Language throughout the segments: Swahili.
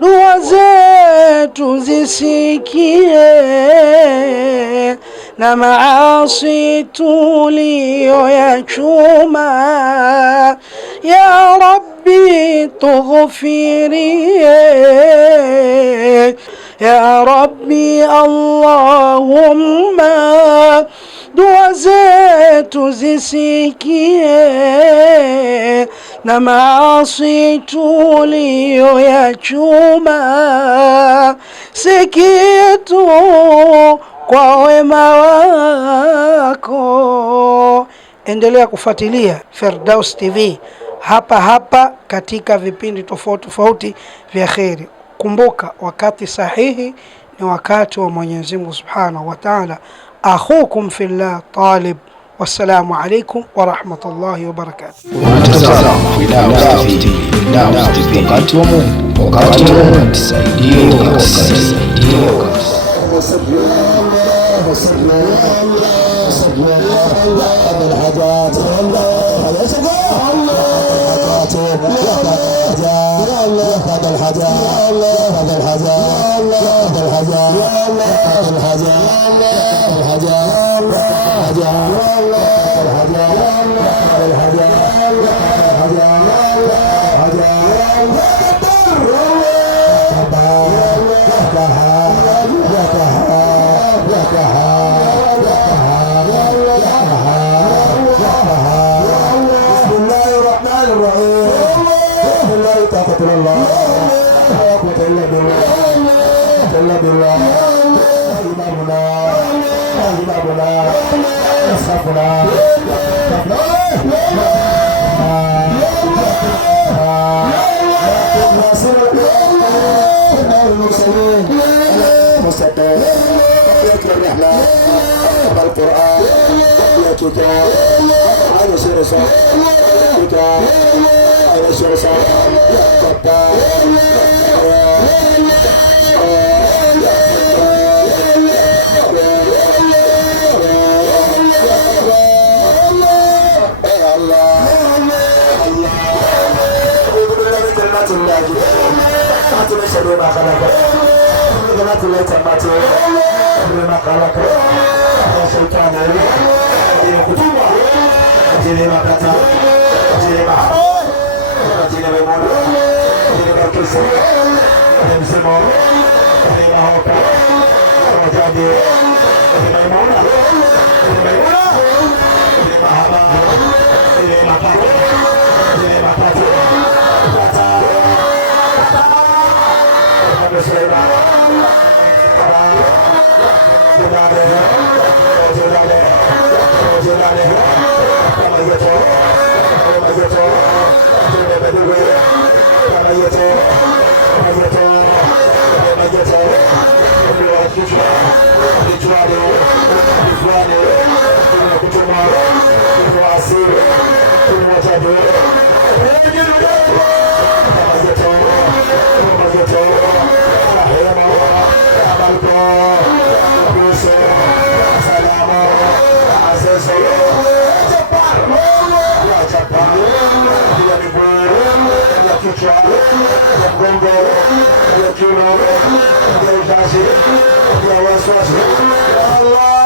dua zetu zisikie, na maasi tuliyoyachuma. Ya Rabbi tughfirie, ya Rabbi Allahumma, dua zetu zisikie, na maasi tuliyoyachuma. Si kitu kwa wema wako. Endelea kufuatilia Firdaus TV hapa hapa katika vipindi tofauti tofauti vya kheri. Kumbuka, wakati sahihi ni wakati wa Mwenyezi Mungu Subhanahu wa Ta'ala. Akhukum fillah Talib. Wassalamu alaikum wa rahmatullahi wa barakatuh. Firdaus TV, wakati wa Mungu, wakati wa Mungu, tusaidie. Allah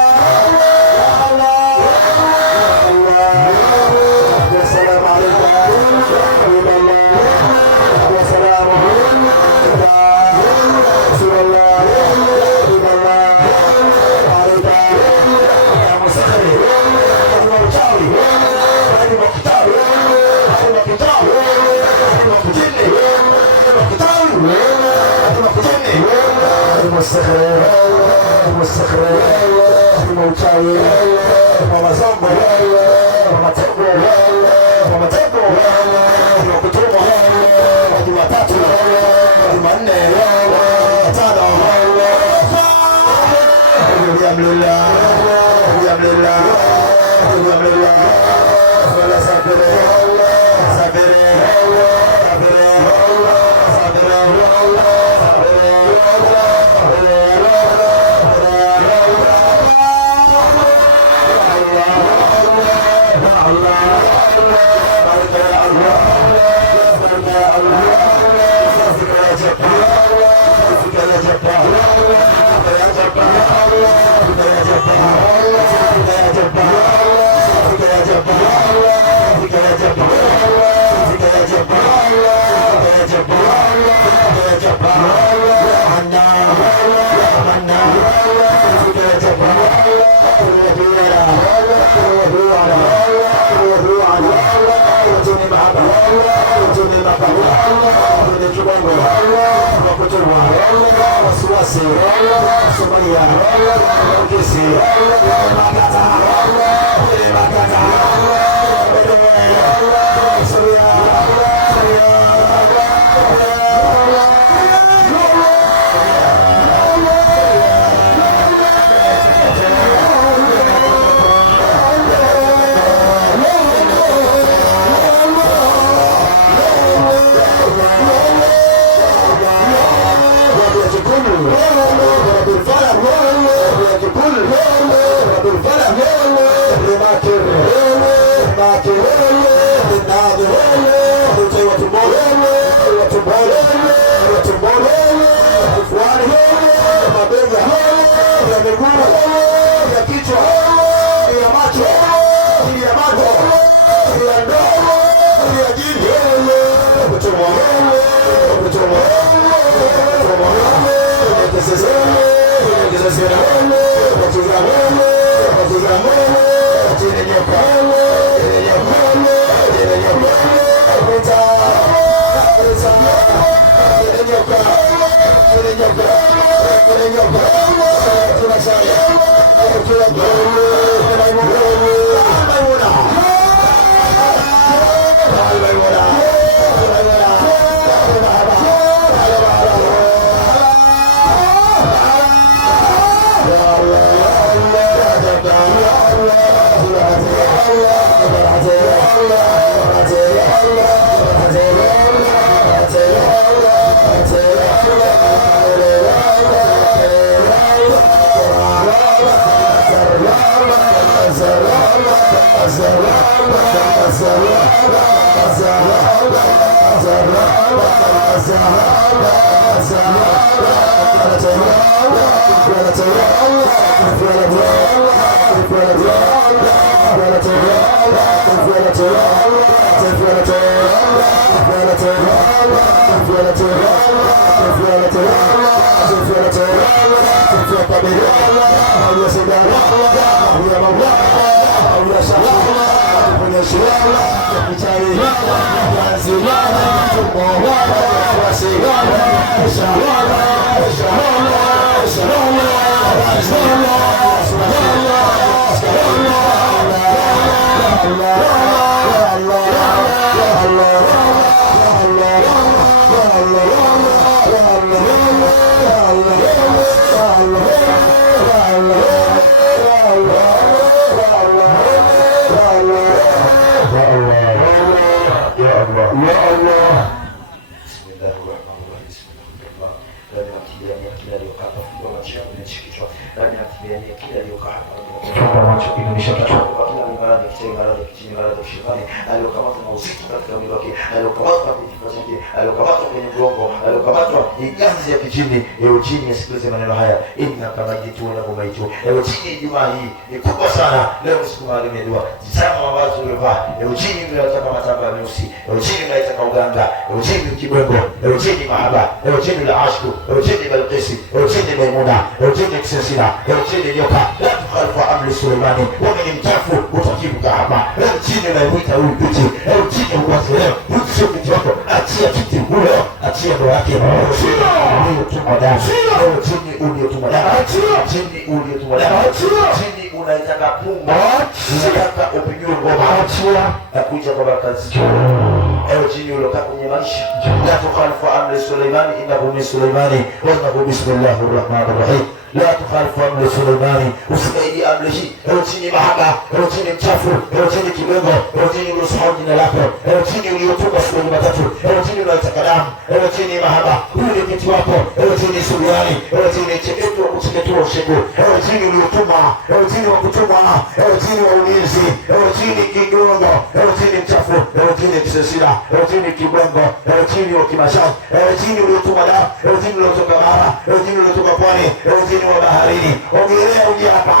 jini kisesida, jini kibwengo, jini wa kimashauri, jini uliotoka damu, jini uliotoka bara, jini uliotoka pwani, jini wa baharini, ogelea uje hapa,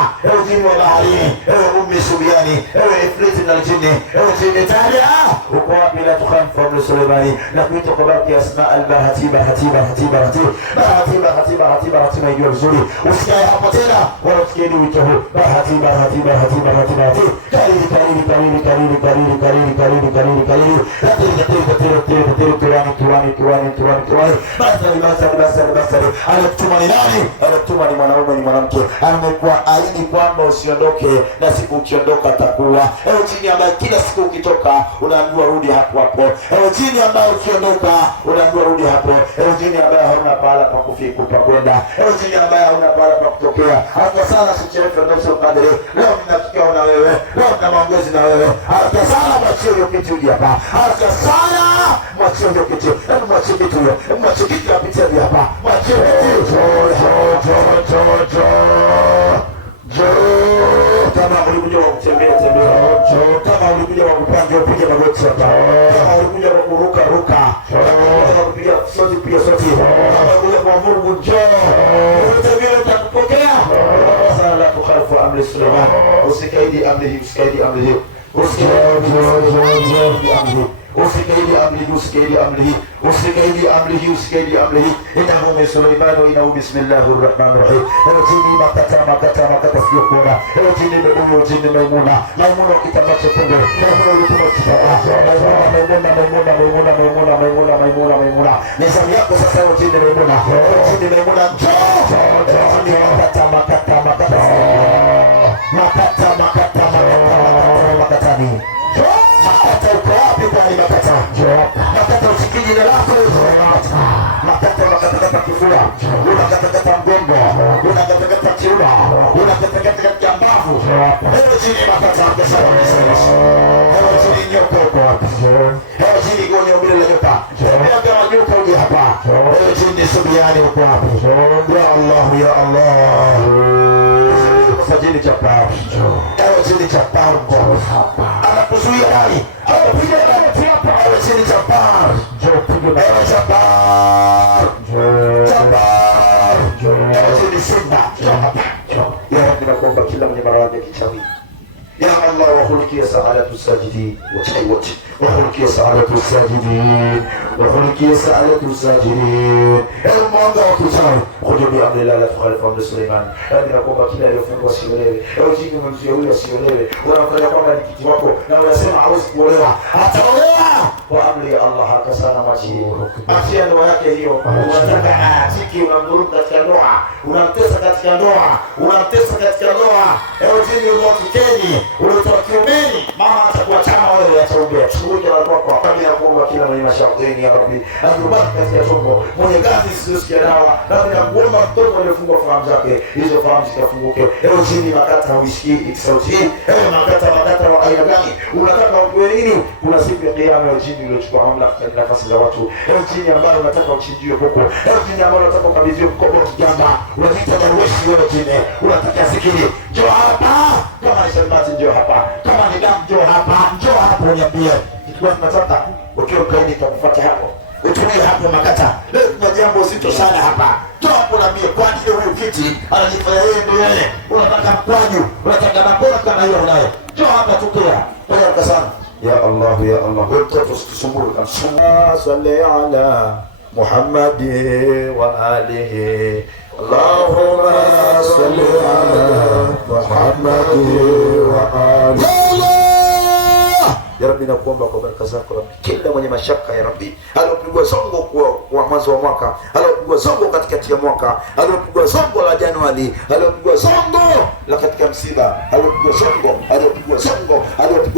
jini wa baharini, ummi subiani, ifriti na jini, jini talia, uko wapi la tukhamfa Ibn Suleimani, na kuita kwa baki asma al-bahati bahati bahati bahati bahati bahati bahati bahati na ijua vizuri, usikae hapo tena wala usikieni wito huu, bahati bahati bahati bahati bahati, kariri kariri kariri kariri kariri kariri kariri kariri kariri kariri basari. Anakutuma ni nani? Anakutuma ni mwanaume, ni mwanamke. Amekuwa ahidi kwamba usiondoke, na siku ukiondoka atakuwa. Ewe jini ambaye kila siku ukitoka unaambiwa rudi hapo hapo. Ewe jini ambaye ukiondoka unaambiwa rudi hapo. Ewe jini ambaye hauna pahala pa kufika pa kwenda. Ewe jini ambaye hauna pahala pa kutokea. Hata sana sicherefu ndio kadri. Leo ninafikia na wewe. Leo na maongezi na wewe. Hata sana mwachie hiyo kitu hapa. Hata sana mwachie hiyo kitu. Hebu mwachie kitu hiyo. Hebu mwachie kitu apitie hapa. Mwachie kama ulikuja wa kutembea tembea, kama ulikuja wa kupanga upige magoti hapa, kama ulikuja wa kuruka ruka, kama kupiga soti piga soti, kama ulikuja kwa Mungu njoo, utembea utakupokea. Sala la tukhalfu amri Suleiman, usikaidi amri, usikaidi amri, usikaidi amri, usikaidi amri, usikaidi amri, usikaidi amri, usikaidi amri. Innahu min Suleiman wa innahu bismillahir rahmanir rahim. Jini makata sio kuona. Jini bebuyo, jini maimuna kitambacho pungu. Maimuna ulikuwa kitaba. Maimuna. Nizamu yako sasa hiyo jini maimuna. Jini maimuna njoo. Jini makata ni. Makata uko wapi kwa ni makata? Makata usikii jina lako. Makata kifua. Unakata mgongo. Unakata kiuno. Unakata mbavu. Hewa chini makata kesa. Hewa chini nyoka uko wapi? Hewa chini gonye ubile la nyoka. Hewa kama nyoka uje hapa. Hewa chini subiani uko wapi? Ya Allah, ya Allah. Sajini chapao. Hewa chini chapao uko hapa. Anakuzuia nani? Anapiga nani hapa? Hewa chini chapao. Hewa chapao. Hewa chini simba. Ya Rabbi, nakuomba kila mwenye maradhi ya kichawi, ya Allah, wakhulukia sa'alatu sajidin wakhulukia sa'alatu sajidin wakhulukia sa'alatu sajidin. Ewe mwanga wa kichawi, khudhu bi amri la tukhalifu amri Suleiman. Rabbi, nakuomba kila aliyofungwa asiolewe. Ewe jini mwenye huyu asiolewe. Unafanya kwamba ni kiti wako na unasema hawezi kuolewa, ataolewa kwa amri ya Allah. Hata sana achia ndoa yake hiyo. Unataka atiki, unamdhulumu katika ndoa, unamtesa katika ndoa, unamtesa katika ndoa. Ewe jini unaotukeni, ulitoa kiumeni, mama atakuwa chama wewe ataombea. Chunguja na kwa familia kwa kila mwenye mashauri ya Rabbi. Akubaki katika tumbo, mwenye gazi sisikia dawa. Rabbi, nakuomba mtoto aliyefungwa fahamu zake, hizo fahamu zikafunguke. Ewe jini makata uisikii sauti. Ewe makata wa aina gani? Unataka upewe nini? Kuna siku ya kiyama ya jini iliyochukua mamlaka katika nafasi za watu. Ewe jini ambaye unataka uchinjiwe huko. Ewe jini ambaye unataka ukabidhiwe mkoba kigamba. Unajiita darweshi wewe jini. Unataka zikiri. Njoo hapa. Kama ni sharibati njoo hapa. Kama ni damu njoo hapa. Njoo hapo uniambie. Ikiwa tunataka ukiwa mkaidi tutakufuata hapo. Utumie hapo makata. Leo kuna jambo zito sana hapa. Njoo hapo na mie kwa ajili huyu kiti anajifanya yeye ndio yeye. Unataka mkwaju, unataka nakora kama hiyo unayo. Njoo hapa tukea. Kwa sana. Ya Allah, ya Allah. Wewe tusumbue kabisa. Salli ala Muhammad wa alihi. Allahumma salli ala Muhammad wa alihi. Ya Rabbi, nakuomba kwa baraka zako Rabbi, kila mwenye mashaka ya Rabbi, aliyopigwa zongo kwa mwanzo wa mwaka, aliyopigwa zongo katikati ya mwaka, aliyopigwa zongo la Januari, aliyopigwa zongo la katika msiba, aliyopigwa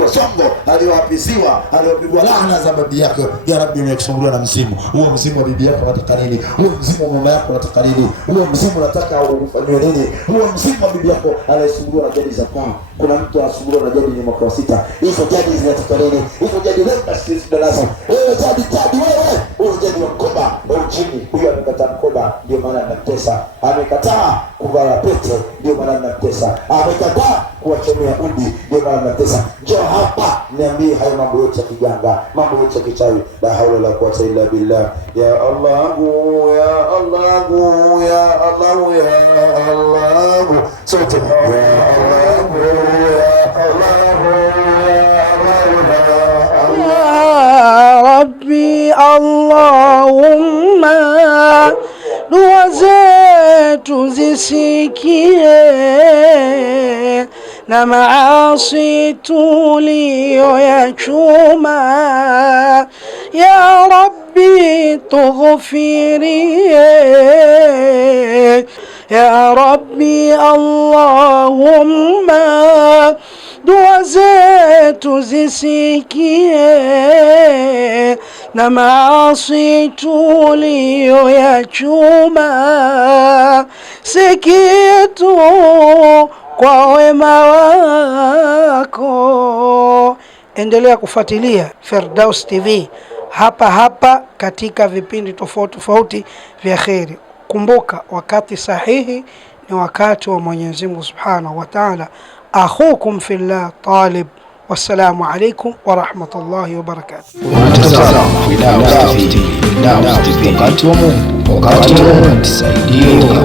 zongo, aliyoapiziwa, aliyopigwa laana za babi yake. Ya Rabbi, umekusumbuliwa na msimu huo, msimu wa bibi yako unataka nini? Huo msimu wa mama yako unataka nini? Huo msimu unataka ufanywe nini? Huo msimu wa bibi yako anayesumbuliwa na jadi za kwao. Kuna mtu anasumbuliwa na jadi ni mwaka wa 6. Hizo jadi zinataka unatafuta nini? Hizo jadi leo sisi darasa. Wewe jadi wewe. Huyo jadi wa mkoba, ujini. Huyo amekataa mkoba ndio maana anamtesa. Amekataa kuvala pete ndio maana anamtesa. Amekataa kuwachomea udi ndio maana anamtesa. Njoo hapa niambie hayo mambo yote ya kiganga, mambo yote ya kichawi. La haula wala quwwata illa billah. Ya Allah, ya Allah, ya Allah, ya Allah. Sote ya Allah, ya Allah, ya Rabbi Allahumma, dua zetu zisikie na maasi tuliyoyachuma. Ya Rabbi tughfirie, ya Rabbi Allahumma, dua zetu zisikie na maasi tuliyoyachuma. Si kitu kwa wema wako. Endelea kufuatilia Firdaus TV hapa hapa katika vipindi tofauti vya kheri. Kumbuka, wakati sahihi ni wakati wa Mwenyezi Mungu Subhanahu wa Ta'ala. Akhukum fillah Talib. Wassalamu alaikum wa rahmatullahi wa barakatuh. Unatazama Firdaus TV, wakati wa Mungu, wakati wa Mungu. Tusaidie.